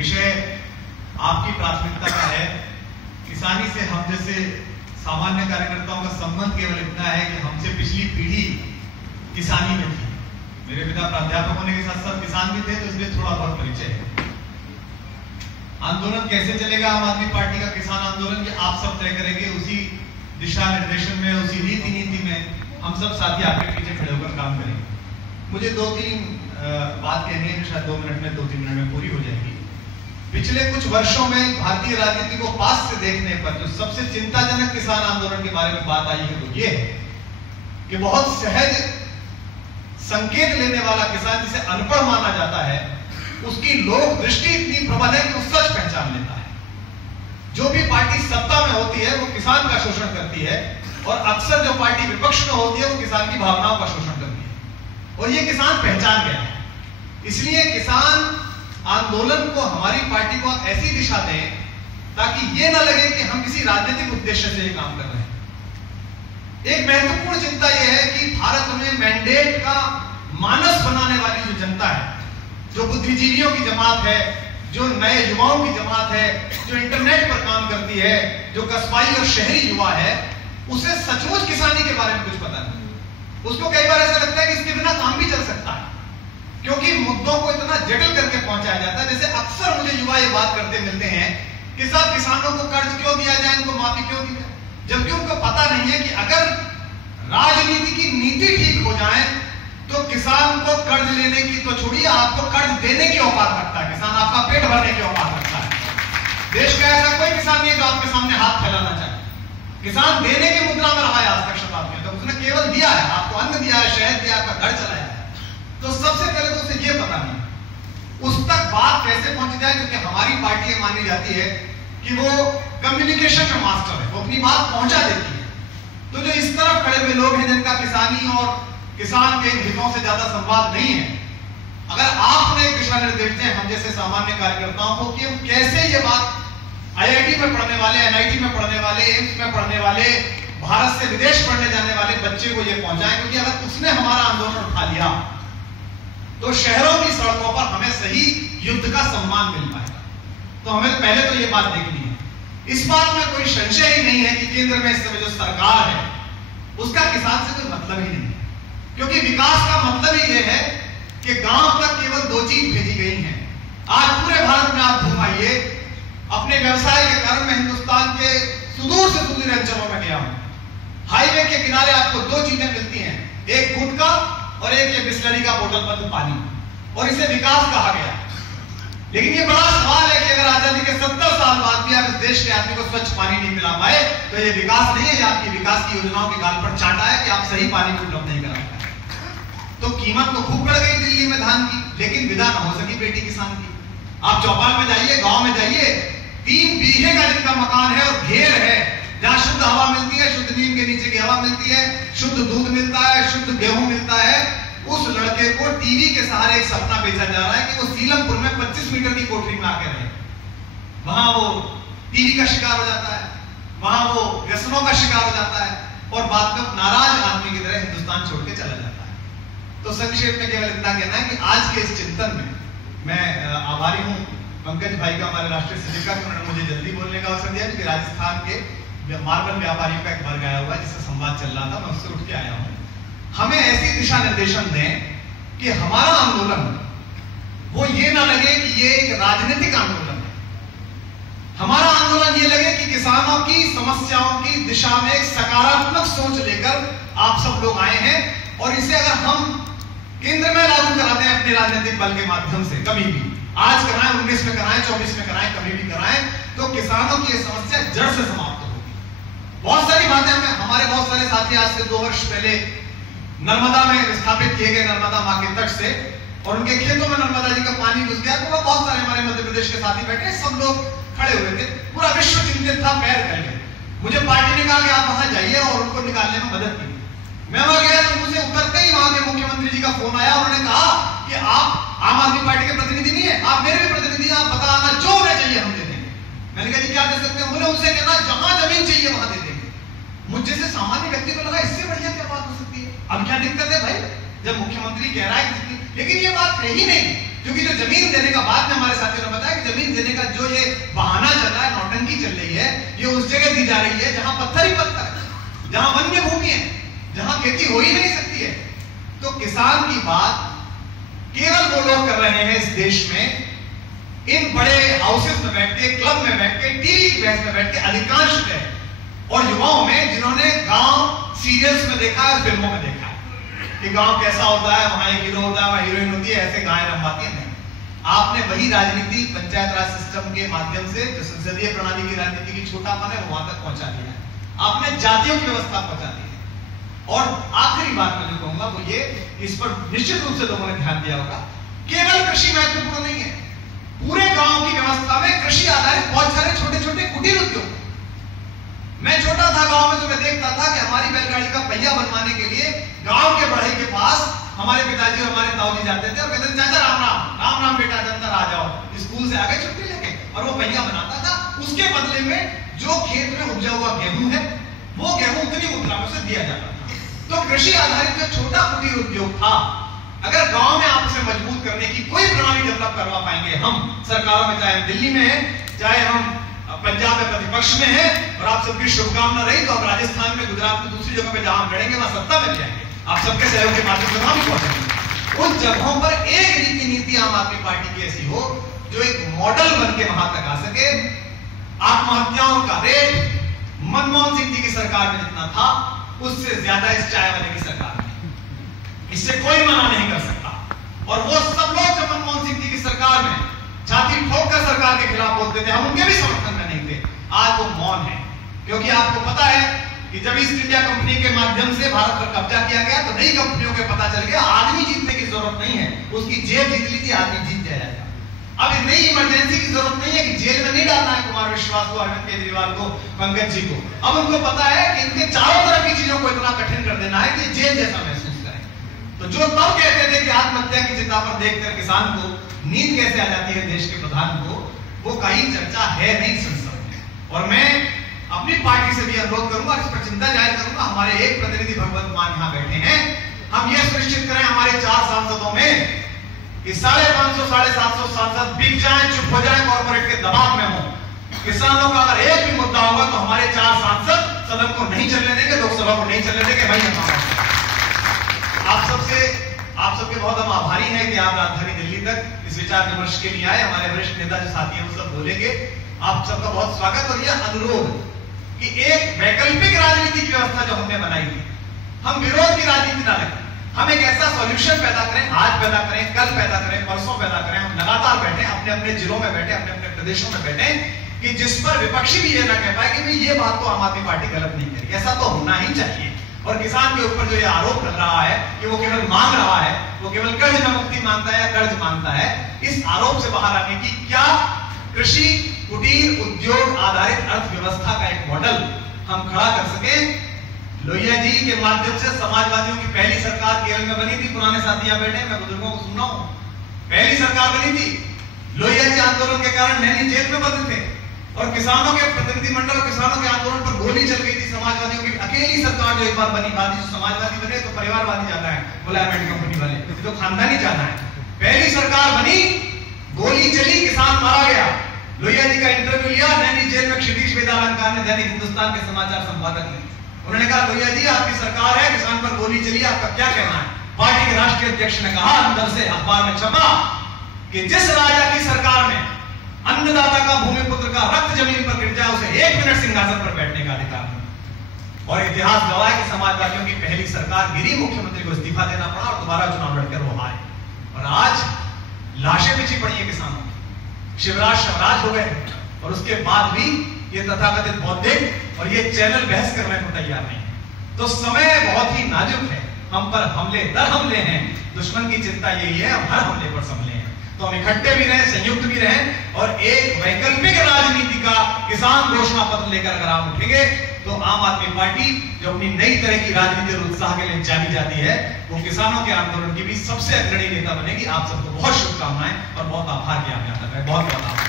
विषय आपकी प्राथमिकता का है। किसानी से हम जैसे सामान्य कार्यकर्ताओं का संबंध केवल इतना है कि हमसे पिछली पीढ़ी किसानी में थी। मेरे पिता प्राध्यापक होने के साथ साथ किसान भी थे, तो इसलिए थोड़ा बहुत परिचय है। आंदोलन कैसे चलेगा आम आदमी पार्टी का किसान आंदोलन, ये आप सब तय करेंगे। उसी दिशा निर्देशन में, उसी रीति नीति में हम सब साथी आपके पीछे खड़े होकर काम करेंगे। मुझे 2-3 बात कहनी है, शायद 2 मिनट में 2-3 मिनट में पूरी हो जाएगी। पिछले कुछ वर्षों में भारतीय राजनीति को पास से देखने पर जो सबसे चिंताजनक किसान आंदोलन के बारे में बात आई है वो ये है कि बहुत सहज संकेत लेने वाला किसान, जिसे अनपढ़ माना जाता है, उसकी लोक दृष्टि इतनी प्रबल है कि वो सच पहचान लेता है। जो भी पार्टी सत्ता में होती है वो किसान का शोषण करती है, और अक्सर जो पार्टी विपक्ष में होती है वो किसान की भावनाओं का शोषण करती है, और ये किसान पहचान गया है। इसलिए किसान आंदोलन को हमारी पार्टी को आप ऐसी दिशा दें ताकि ये ना लगे कि हम किसी राजनीतिक उद्देश्य से ये काम कर रहे हैं। एक महत्वपूर्ण चिंता यह है कि भारत में मैंडेट का मानस बनाने वाली जो जनता है, जो बुद्धिजीवियों की जमात है, जो नए युवाओं की जमात है, जो इंटरनेट पर काम करती है, जो कस्बाई और शहरी युवा है, उसे सचमुच किसानी के बारे में कुछ पता नहीं। उसको कई बार ऐसा लगता है कि इसके बिना काम भी चल सकता है, क्योंकि मुद्दों को इतना जटिल करके पहुंचाया जाता है। जैसे अक्सर मुझे युवा ये बात करते मिलते हैं कि साहब किसानों को कर्ज क्यों दिया जाए, इनको माफी क्यों दी जाए, जबकि उनको पता नहीं है कि अगर राजनीति की नीति ठीक हो जाए तो किसान को कर्ज लेने की तो छोड़िए, आपको कर्ज देने की औकात रखता है किसान, आपका पेट भरने की औकात रखता है। देश का ऐसा कोई किसान नहीं है जो आपके सामने हाथ फैलाना चाहे। किसान देने की मुद्रा में रहा है आज तक शताब्दियों तक, उसने केवल दिया है, आपको अन्न दिया है, शहद दिया, आपका घर चलाया है। तो सबसे पहले तो उसे यह पता नहीं उस तक बात कैसे पहुंच जाए, क्योंकि हमारी पार्टी मानी जाती है कि वो कम्युनिकेशन में मास्टर है, वो अपनी बात पहुंचा देती है। तो जो इस तरफ खड़े हुए लोग हैं जिनका किसानी और किसान के हितों से ज्यादा संवाद नहीं है, अगर आपने एक दिशा निर्देश दें हम जैसे सामान्य कार्यकर्ताओं को कि कैसे ये बात IIT में पढ़ने वाले, NIT में पढ़ने वाले, एम्स में पढ़ने वाले, भारत से विदेश पढ़ने जाने वाले बच्चे को ये पहुंचाएं, क्योंकि अगर उसने हमारा आंदोलन उठा लिया तो शहरों की सड़कों पर हमें सही युद्ध का सम्मान मिल पाएगा। तो हमें पहले तो ये बात देखनी है। इस बात में कोई संशय ही नहीं है कि केंद्र में इस समय जो सरकार है उसका किसान से कोई मतलब ही नहीं है, क्योंकि विकास का मतलब ही यह है कि गांव तक केवल 2 चीज भेजी गई हैं। आज पूरे भारत में आप घुमाइए, अपने व्यवसाय के कारण मैं हिंदुस्तान के सुदूर से सुदूर अंचलों में गया हूं, हाईवे के किनारे आपको 2 चीजें मिलती हैं, एक गुटखा और एक ये बिस्लरी का बोतल बंद पानी, और इसे विकास कहा गया। लेकिन ये बड़ा सवाल है कि अगर आजादी के 70 साल बाद भी आप इस देश के आदमी को स्वच्छ पानी नहीं पिला पाए तो ये विकास नहीं है, ये आपकी विकास की योजनाओं के गाल पर चाटा है कि आप सही पानी को उपलब्ध नहीं करा पाए। तो कीमत तो खूब बढ़ गई दिल्ली में धान की, लेकिन विदा न हो सकी बेटी किसान की। आप चौपाल में जाइए, गांव में जाइए, 3 बीघे का जिनका मकान है और घेर है, जहां शुद्ध हवा मिलती है, शुद्ध नीम के नीचे की हवा मिलती है, शुद्ध दूध मिलता है, शुद्ध गेहूं मिलता है, उस लड़के को टीवी के सहारे एक सपना बेचा जा रहा है कि वो सीलमपुर में 25 मीटर की कोठरी में आके रहे। वहां वो टीवी का शिकार हो जाता है, वहां वो व्यसनों का शिकार हो जाता है, और बाद में नाराज आदमी की तरह हिंदुस्तान छोड़ के चला जाता है। तो संक्षेप में केवल इतना कहना है कि आज के इस चिंतन में मैं आभारी हूं पंकज भाई का, हमारे राष्ट्रीय सचिव का, उन्होंने मुझे जल्दी बोलने का अवसर दिया, क्योंकि राजस्थान के मार्बल व्यापारियों का एक वर्ग आया हुआ है जिससे संवाद चल रहा था, मैं उससे उठ के आया हूं। हमें ऐसी दिशा निर्देशन दें कि हमारा आंदोलन वो ये ना लगे कि ये एक राजनीतिक आंदोलन है। हमारा आंदोलन ये लगे कि किसानों की समस्याओं की दिशा में एक सकारात्मक सोच लेकर आप सब लोग आए हैं, और इसे अगर हम केंद्र में लागू कराते हैं अपने राजनीतिक बल के माध्यम से, कभी भी आज कराएं, 19 में कराएं, 24 में कराएं, कभी भी कराएं, तो किसानों की ये समस्या जड़ से समाप्त होगी। बहुत सारी बातें हमारे बहुत सारे साथी आज से 2 वर्ष पहले नर्मदा में स्थापित किए गए नर्मदा मां के तट से, और उनके खेतों में नर्मदा जी का पानी घुस गया, तो बहुत सारे हमारे मध्य प्रदेश के साथी बैठे, सब लोग खड़े हुए थे, पूरा विश्व चिंतित था, पैर फैल गए। मुझे पार्टी ने कहा कि आप वहां जाइए और उनको निकालने में मदद कीजिए। मैं वहां गया तो मुझे उतरते ही वहां के मुख्यमंत्री जी का फोन आया, उन्होंने कहा कि आप आम आदमी पार्टी के प्रतिनिधि नहीं है, आप मेरे भी प्रतिनिधि हैं, आप बताना जो उन्हें चाहिए हम दे देंगे। मैंने कहा जी क्या दे सकते हैं? बोले उनसे कहना जहां जमीन चाहिए वहां दे देंगे। मुझ जैसे सामान्य व्यक्ति को लगा इससे बढ़िया क्या बात हो सकती है, अब क्या दिक्कत है भाई, जब मुख्यमंत्री कह रहा है कि, लेकिन ये बात है ही नहीं, क्योंकि जो जमीन देने का बाद में हमारे साथियों ने बताया कि जमीन जा रही है, जहां पत्थर ही पत्थर है, जहां वन्य भूमि है, जहां खेती हो ही नहीं सकती है। तो किसान की बात केवल वो लोग कर रहे हैं इस देश में, इन बड़े हाउसेस में बैठ के, क्लब में बैठ के, टीवी की बहस में बैठ के अधिकांश लोग और युवाओं में, जिन्होंने गांव सीरियल्स में देखा है, फिल्मों में देखा है कि गांव कैसा होता है, वहां एक हीरो होता है, वहां हीरोइन होती है, ऐसे गायें रंभाती है। नहीं, आपने वही राजनीति पंचायत राज सिस्टम के माध्यम से, जो संसदीय प्रणाली की राजनीति की छोटापन है, वहां तक पहुंचा दिया है। आपने जातियों की व्यवस्था पहुंचा दी है। और आखिरी बात मैं जो कहूंगा वो ये, इस पर निश्चित रूप से लोगों ने ध्यान दिया होगा, केवल कृषि महत्वपूर्ण नहीं है, पूरे गांव की व्यवस्था में कृषि आधारित बहुत सारे छोटे छोटे कुटीर उद्योग। मैं छोटा था गांव में तो मैं देखता था कि हमारी बैलगाड़ी का पहिया बनवाने के लिए गांव के बढ़ई के पास हमारे पिताजी और हमारे ताऊजी जाते थे और कहते थे, चाचा राम राम, राम राम बेटा, अंदर आ जाओ, स्कूल से आ गए छुट्टी लेके, और वो पहिया बनाता था। उसके बदले में जो खेत में उपजा हुआ गेहूं है, वो गेहूं उतनी मुद्रा में से दिया जाता था। तो कृषि आधारित जो छोटा कुटीर उद्योग था, अगर गांव में आप उसे मजबूत करने की कोई प्रणाली डेवलप करवा पाएंगे हम सरकारों में, चाहे हम दिल्ली में है, चाहे हम पंजाब में प्रतिपक्ष में है, और आप सबकी शुभकामना रही तो हम राजस्थान में, गुजरात में, दूसरी जगह पे जहां हम लड़ेंगे वहां सत्ता में जाएंगे, आप सबके सहयोग के माध्यम से वहां भी पहुंचेंगे। उन जगहों पर एक नीति आम आदमी पार्टी की ऐसी हो जो एक मॉडल बन के वहां तक आ सके। आत्महत्याओं का रेट मनमोहन सिंह जी की सरकार में जितना था, उससे ज्यादा इस चाय वाले की सरकार में, इससे कोई मना नहीं कर सकता। और वो सब लोग जो मनमोहन सिंह जी की सरकार में छाती ठोक कर सरकार के खिलाफ बोलते थे, हम उनके भी समर्थन में नहीं थे, आज वो मौन है। क्योंकि आपको पता है कि जब ईस्ट इंडिया कंपनी के माध्यम से भारत पर कब्जा किया गया तो नई कंपनियों के पता चल गया आदमी जीतने की जरूरत नहीं है, उसकी जेल जीत ली थी, आदमी जीत जाएगा। अब नई इमरजेंसी की जरूरत नहीं है कि जेल में नहीं डालना है कुमार विश्वास को, अरविंद केजरीवाल को, पंकज जी को। अब उनको पता है कि इनके चारों तरफ की चीजों को इतना कठिन कर देना है कि जेल जैसा महसूस करें। तो जो तब कहते थे कि आत्महत्या की चिंता पर देखकर किसान को नींद कैसे आ जाती है देश के प्रधान को, वो कहीं चर्चा है नहीं संसद में। और मैं अपनी पार्टी से भी अनुरोध करूंगा, इस पर चिंता जाहिर करूंगा, हमारे एक प्रतिनिधि भगवंत मान यहां बैठे हैं, हम ये सुनिश्चित करें हमारे 4 सांसदों में कि 550 750 सांसद बिक जाएं, चुप हो जाएं, कॉर्पोरेट के दबाव में हो। किसानों का अगर एक भी मुद्दा होगा तो हमारे 4 सांसद सदन को नहीं चलने देंगे, लोकसभा को नहीं चलने देंगे। भाई आप सबके बहुत हम आभारी हैं कि आप राजधानी दिल्ली तक इस विचार विमर्श के लिए आए। हमारे वरिष्ठ नेता जो साथी हैं वो सब बोलेंगे, आप सबका बहुत स्वागत। और यह अनुरोध कि एक वैकल्पिक राजनीति की व्यवस्था जो हमने बनाई थी, हम विरोध की राजनीति ना रखें, हम एक ऐसा सॉल्यूशन पैदा करें, आज पैदा करें, कल पैदा करें, परसों पैदा करें, हम लगातार बैठे, अपने अपने जिलों में बैठे, अपने अपने प्रदेशों में बैठे, कि जिस पर विपक्षी भी ये ना कह पाए कि भाई ये बात तो आम आदमी पार्टी गलत नहीं करी, ऐसा तो होना ही चाहिए। और किसान के ऊपर जो ये आरोप लग रहा है कि वो केवल मांग रहा है, वो केवल कर्ज में मुक्ति मांगता है या कर्ज मांगता है, इस आरोप से बाहर आने की क्या कृषि कुटीर उद्योग आधारित अर्थव्यवस्था का एक मॉडल हम खड़ा कर सके। लोहिया जी के माध्यम से समाजवादियों की पहली सरकार केरल में बनी थी, पुराने साथी यहां बैठे, मैं बुजुर्गों को सुन रहा हूं, पहली सरकार बनी थी, लोहिया जी आंदोलन के कारण नैनी जेल में बंद थे और किसानों के प्रतिनिधिमंडल, किसानों के आंदोलन पर गोली चल गई थी। समाजवादियों की अकेली सरकार जो एक बार बनी, बाकी जो समाजवादी बने तो परिवारवादी जाना है, मुलायम एंड कंपनी वाले जो खानदानी जाना है। पहली सरकार बनी, गोली चली, किसान मारा गया। लोहिया जी का इंटरव्यू लिया नैनी जेल में क्षितिज वेदालंकार ने दैनिक हिंदुस्तान के समाचार संपादक ने, उन्होंने कहा लोहिया जी आपकी सरकार है, किसान पर गोली चली, आपका क्या कहना है? पार्टी के राष्ट्रीय अध्यक्ष ने कहा, अंदर से अखबार में छपा कि जिस राजा की सरकार में अन्नदाता का, भूमिपुत्र का रक्त जमीन पर गिर जाए उसे 1 मिनट सिंहासन पर बैठने का अधिकार नहीं। और इतिहास गवाह है कि समाजवादियों की पहली सरकार गिरी, मुख्यमंत्री को इस्तीफा देना पड़ा और दोबारा चुनाव लड़कर वो हारे। और आज लाशें बिछी पड़ी है किसानों की, शिवराज शवराज हो गए और उसके बाद भी ये तथाकथित बौद्धिक और ये चैनल बहस करने को तैयार नहीं है। तो समय बहुत ही नाजुक है, हम पर हमले दर हमले हैं, दुश्मन की चिंता यही है हम हर हमले पर संभले हैं। तो हम इकट्ठे भी रहें, संयुक्त भी रहें और एक वैकल्पिक राजनीति का किसान घोषणा पत्र लेकर अगर आप उठेंगे तो आम आदमी पार्टी जो अपनी नई तरह की राजनीति और उत्साह के लिए जानी जाती है, वो किसानों के आंदोलन की भी सबसे अग्रणी नेता बनेगी। आप सबको बहुत शुभकामनाएं और बहुत आभार की आप याद रखें। बहुत बहुत आभार।